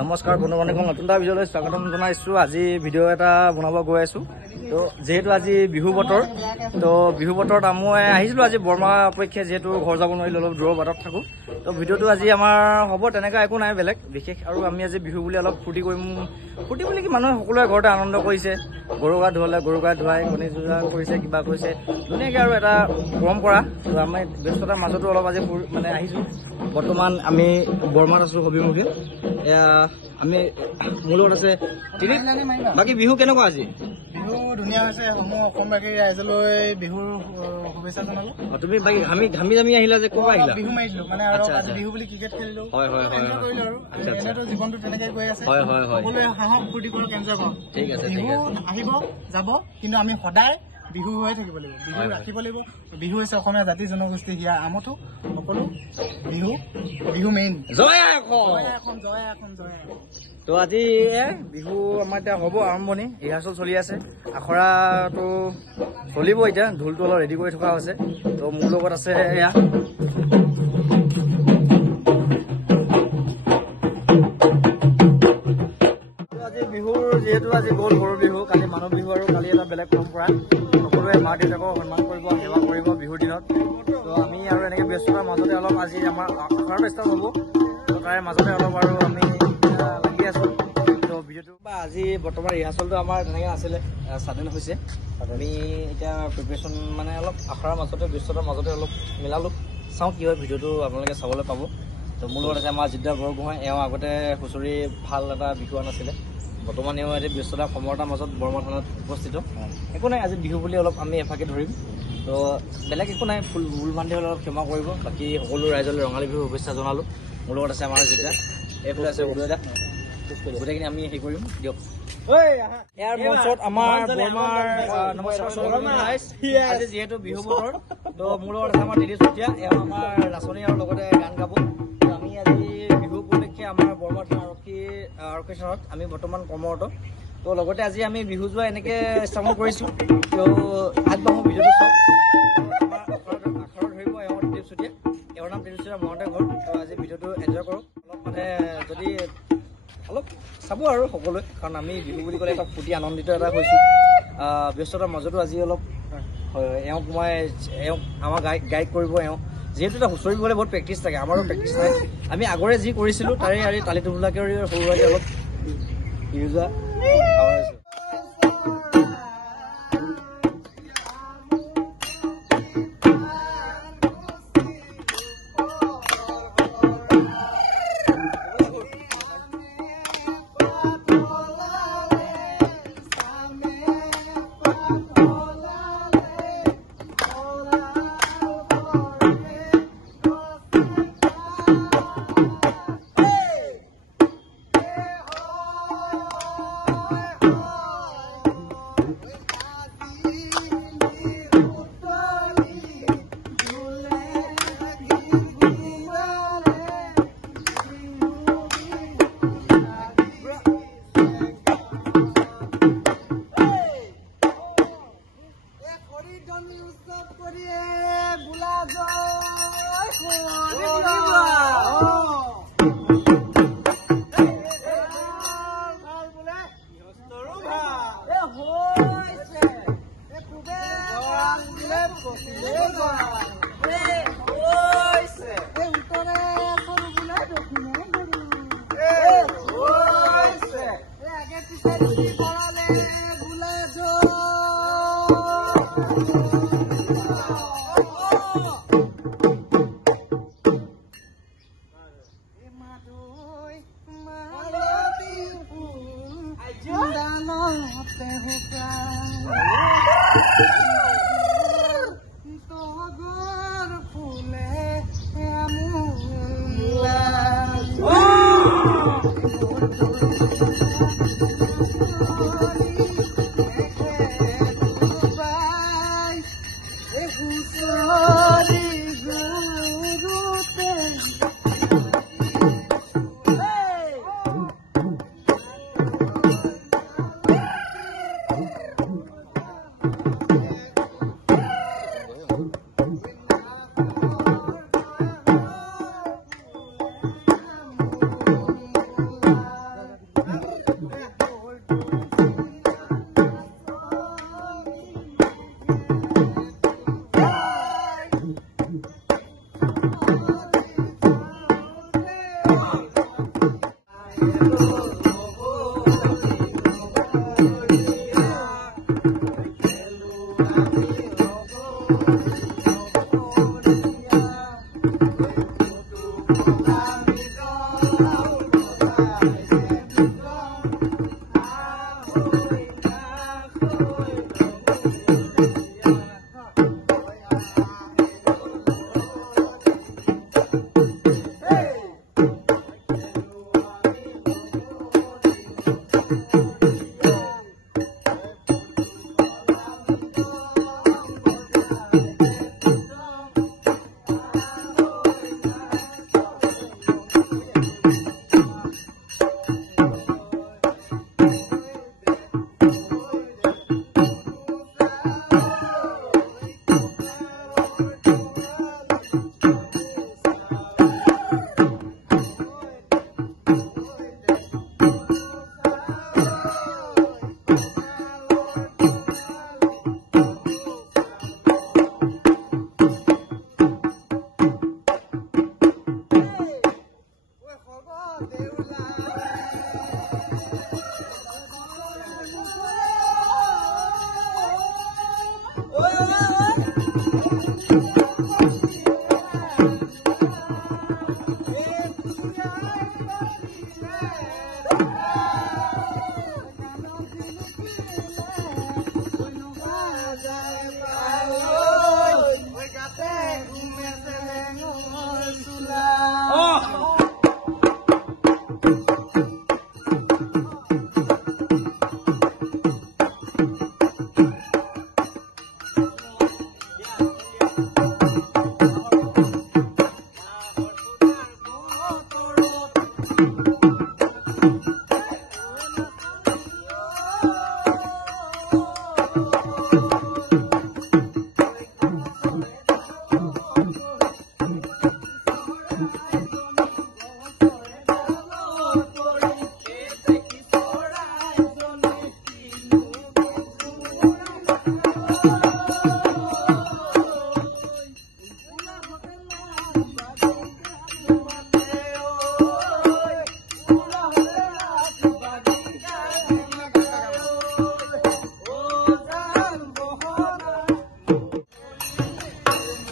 নমস্কাৰ বন্ধু বান্ধৱীসকল, নতুন এটা ভিডিঅ'লৈ স্বাগতম জনাইছোঁ। আজি ভিডিঅ' এটা বনাব গৈ আছোঁ। তো যিহেতু আজি বিহু বতৰ, তো বিহু বতৰত মই আহিছিলোঁ আজি বৰমা অপেক্ষা, যিহেতু ঘৰ যাব নোৱাৰিলোঁ, অলপ দূৰৰ বাটত থাকোঁ। তো ভিডিঅ'টো আজি আমাৰ হ'ব, তেনেকুৱা একো নাই বেলেগ বিশেষ। আৰু আমি আজি বিহু বুলি অলপ ফূৰ্তি কৰিম। ফূৰ্তি বুলি কি, মানুহে সকলোৱে ঘৰতে আনন্দ কৰিছে। গৰু গা ধুৱালে গৰু গা ধুৱাই কণী যুঁজা কৰিছে, কিবা কৰিছে ধুনীয়াকৈ, আৰু এটা পৰম্পৰা। তো আমি ব্যস্ততাৰ মাজতো অলপ আজি মানে আহিছোঁ। বৰ্তমান আমি বৰমাত আছোঁ অভিমুখে। এয়া আমি মোৰ লগত আছে। বাকী বিহু কেনেকুৱা আজি? বিহু ধুনীয়া হৈছে। সমূহ অসমবাসী ৰাইজলৈ বিহুৰ শুভেচ্ছা জনালো। তুমি বাকী ঘামি জামি আহিলা যে, ক'ৰ আহিলা? বিহু মাৰিলো মানে, আৰু আজি বিহু বুলি ক্ৰিকেট খেলিলো। হয় হয় হয় কৰিলো। আৰু এনেতো জীৱনটো তেনেকে গৈ আছে। হয় হয় হয়, সকলোৱে হাঁহক ফূৰ্তি কৰক, এনজয় কৰক। ঠিক আছে। বিহু আহিব যাব, কিন্তু আমি সদায় বিহু হৈ থাকিব লাগিব, বিহু ৰাখিব লাগিব। বিহু হৈছে অসমীয়া জাতি জনগোষ্ঠী হিয়া আমঠো সকলো বিহু, বিহু মেইন। জয় এখন জয় এখন জয়। তো আজি বিহু আমাৰ এতিয়া হ'ব আৰম্ভণি, ৰিহাৰ্চেল চলি আছে। আখৰাটো চলিব এতিয়া, ঢোলটো অলপ ৰেডি কৰি থকা হৈছে। তো মোৰ লগত আছে এয়া আজি বিহুৰ, যিহেতু আজি গ'ল গৰু বিহু, কালি মানুহ বিহু, আৰু কালি এটা বেলেগ পৰম্পৰা। সকলোৱে মা দেউতাকক সন্মান কৰিব, সেৱা কৰিব বিহুৰ দিনত। তো আমি আৰু এনেকৈ ব্যস্ততাৰ মাজতে অলপ আজি আমাৰ আখৰাটো ষ্টাৰ্ট হ'ব। তো তাৰে মাজতে অলপ আৰু আমি লাগি আছোঁ। তো ভিডিঅ'টো বা আজি বৰ্তমান ৰিহাৰ্চেলটো আমাৰ তেনেকৈ আছিলে, ছাডেন হৈছে। আমি এতিয়া প্ৰিপেৰেশ্যন মানে অলপ আখৰাৰ মাজতে, ব্যস্ততাৰ মাজতে অলপ মিলালোঁ। চাওঁ কি হয়, ভিডিঅ'টো আপোনালোকে চাবলৈ পাব। তো মোৰ লগত আছে আমাৰ জিদ্দা বৰগোহাঁই। এওঁ আগতে হুঁচৰি ভাল এটা বিহুৱান আছিলে। বৰ্তমান এওঁ এতিয়া ব্যস্ততাৰ সময়তাৰ মাজত বৰমা থানাত উপস্থিত। একো নাই, আজি বিহু বুলি অলপ আমি এফাকে ধৰিম। তো বেলেগ একো নাই, ভুল বান্ধি হ'লে অলপ ক্ষমা কৰিব। বাকী সকলো ৰাইজলৈ ৰঙালী বিহুৰ শুভেচ্ছা জনালোঁ। মোৰ লগত আছে আমাৰ জিদ্দা, এইফালে আছে উদয়দা। গোটেইখিনি আমি হেৰি কৰিম দিয়ক। ইয়াৰ মঞ্চত আমাৰ বৰমাৰ আজি যিহেতু বিহু বতৰ, তো মোৰ লগত আছে আমাৰ দিদি চুতীয়া। এওঁ আমাৰ নাচনী আৰু লগতে গান গাব। আমি আজি বিহু উপলক্ষে আমাৰ বৰমা থানা আৰক্ষী থানাত আমি বৰ্তমান কৰ্মৰত। তো লগতে আজি আমি বিহু যোৱা এনেকৈ স্থাপন কৰিছোঁ। তো আগবাঢ়ো, ভিডিঅ'টো চাওক। আমাৰ আখৰত ধৰিব এওঁ দিদি চুতীয়া, এওঁৰ নাম দিদি চুতীয়া, মহন্তে ঘৰ। তো আজি ভিডিঅ'টো এনজয় কৰক। অলপ মানে যদি অলপ চাব আৰু সকলোৱে, কাৰণ আমি বিহু বুলি ক'লে এটা ফূৰ্তি আনন্দিত এটা হৈছোঁ। ব্যস্ততাৰ মাজতো আজি অলপ হয়, এওঁক আমাৰ গাইড কৰিব। এওঁ যিহেতু এটা হুঁচৰি গ'লে বহুত প্ৰেক্টিচ থাকে, আমাৰো প্ৰেক্টিচ নাই। আমি আগৰে যি কৰিছিলোঁ তাৰে আৰু তালি টোপোলাকে সৰু সুৰাকৈ অলপ বিহু যোৱা।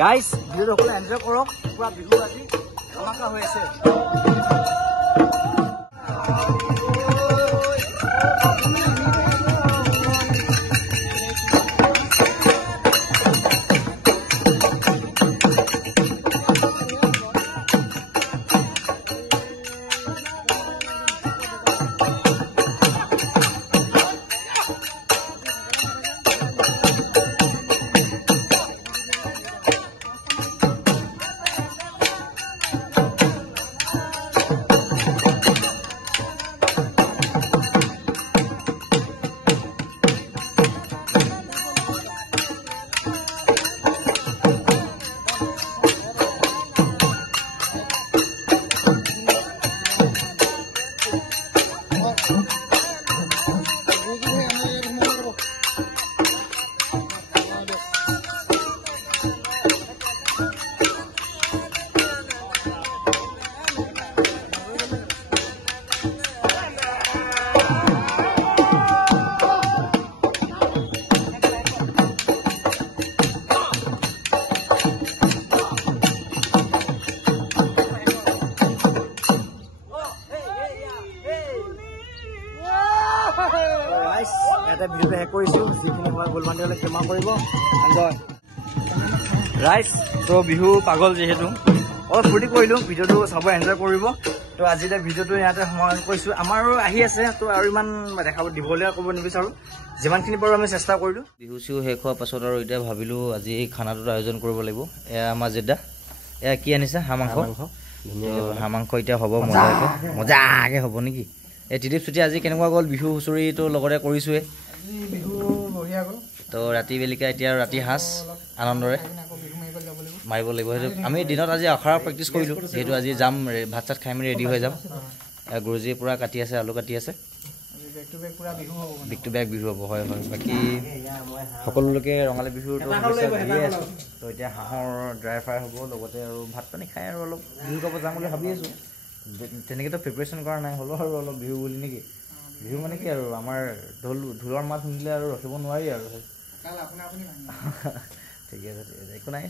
গাইজ ভিডিঅ'টো সকলোৱে এনজয় কৰক পুৰা বিহু আজি ধামাকা হৈ আছে এটা ভিডিঅ'টো শেষ কৰিছোঁ যিখিনি মই ভুল বান্ধি হ'লে ক্ষমা কৰিব এনজয় ৰাইজ তো বিহু পাগল যিহেতু অলপ ফূৰ্তি কৰিলোঁ ভিডিঅ'টো চাব এনজয় কৰিব তো আজিলৈ ভিডিঅ'টো ইয়াতে সমাধান কৰিছোঁ আমাৰো আহি আছে তো আৰু ইমান দেখাব দীঘলীয়া ক'ব নিবিচাৰোঁ যিমানখিনি পাৰোঁ আমি চেষ্টা কৰিলোঁ বিহু চিহু শেষ হোৱাৰ পাছত আৰু এতিয়া ভাবিলোঁ আজি এই খানাটোৰ আয়োজন কৰিব লাগিব এয়া আমাৰ জেদা এয়া কি আনিছে হাঁহ মাংস হাঁহ মাংস এতিয়া হ'ব মজাকৈ হ'ব নেকি এই ত্ৰিদীপ চুটি আজি কেনেকুৱা গ'ল বিহু হুঁচৰিটো লগতে কৰিছোঁৱে তো ৰাতি বেলিকা এতিয়া ৰাতি সাঁজ আনন্দৰে মাৰিব লাগিব সেইটো আমি দিনত আজি আখৰা প্ৰেক্টিচ কৰিলোঁ যিহেতু আজি যাম ভাত চাত খাই মেলি ৰেডি হৈ যাম গুৰুজীয়ে পূৰা কাটি আছে আলু কাটি আছে বেক টু বেক বিহু হ'ব হয় হয় বাকী সকলো লোকে ৰঙালী বিহুটো শুভেচ্ছা দিয়ে আছোঁ তো এতিয়া হাঁহৰ ড্ৰাই ফ্ৰাই হ'ব লগতে আৰু ভাত পানী খাই আৰু অলপ বিহু গাব যাম বুলি ভাবি আছোঁ তেনেকৈতো প্ৰিপেৰেশ্যন কৰা নাই, হ'লেও আৰু অলপ বিহু বুলি নেকি। বিহু মানে কি আৰু আমাৰ ঢোলৰ মাত শুনিলে আৰু ৰখিব নোৱাৰি আৰু কাল আপুনি ঠিকে আছে একো নাই।